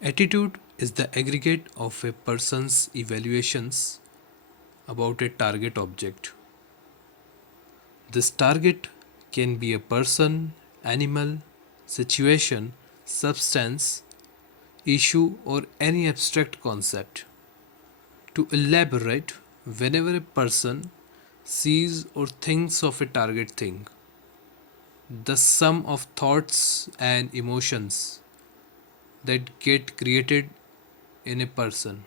Attitude is the aggregate of a person's evaluations about a target object. This target can be a person, animal, situation, substance, issue, or any abstract concept. To elaborate, whenever a person sees or thinks of a target thing, the sum of thoughts and emotions that get created in a person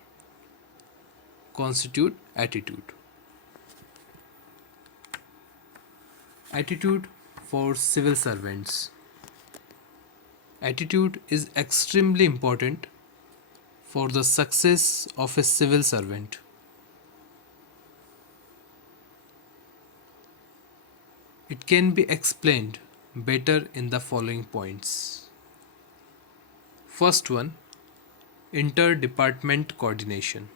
constitute attitude. Attitude for civil servants. Attitude is extremely important for the success of a civil servant. It can be explained better in the following points. First one, inter-department coordination.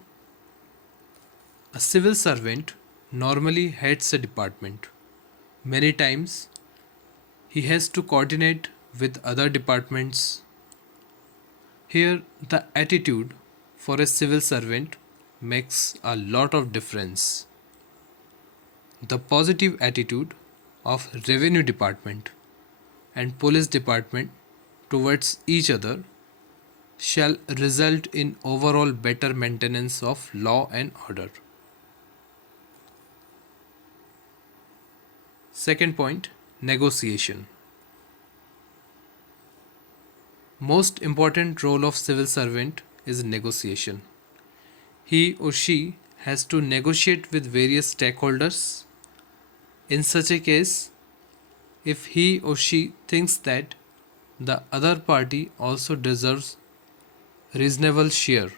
A civil servant normally heads a department. Many times he has to coordinate with other departments. Here, the attitude for a civil servant makes a lot of difference. The positive attitude of revenue department and police department towards each other shall result in overall better maintenance of law and order. Second point, negotiation. Most important role of civil servant is negotiation. He or she has to negotiate with various stakeholders. In such a case, if he or she thinks that the other party also deserves reasonable share,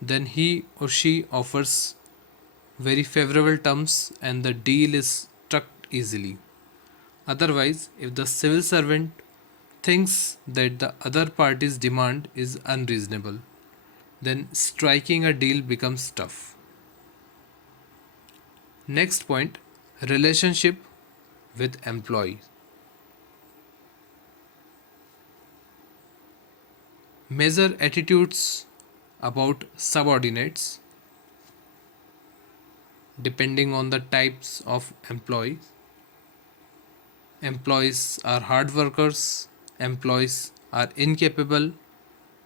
then he or she offers very favorable terms and the deal is struck easily. Otherwise, if the civil servant thinks that the other party's demand is unreasonable, then striking a deal becomes tough. Next point, relationship with employees. Measure attitudes about subordinates depending on the types of employees. Employees are hard workers, employees are incapable,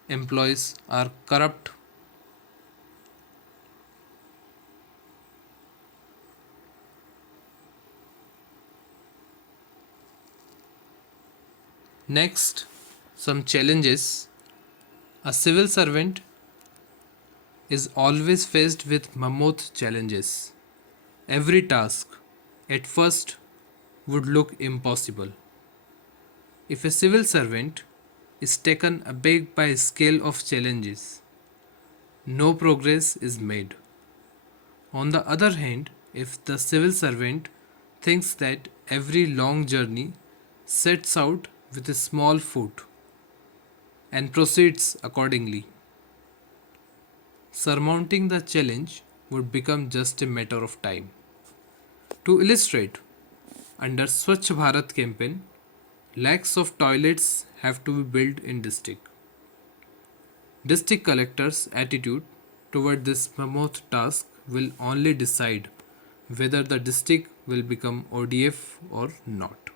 employees are corrupt. Next, some challenges. A civil servant is always faced with mammoth challenges. Every task at first would look impossible. If a civil servant is taken aback by a scale of challenges, no progress is made. On the other hand, if the civil servant thinks that every long journey sets out with a small foot and proceeds accordingly, surmounting the challenge would become just a matter of time. To illustrate, under Swachh Bharat campaign, lakhs of toilets have to be built in district. District collector's attitude toward this mammoth task will only decide whether the district will become ODF or not.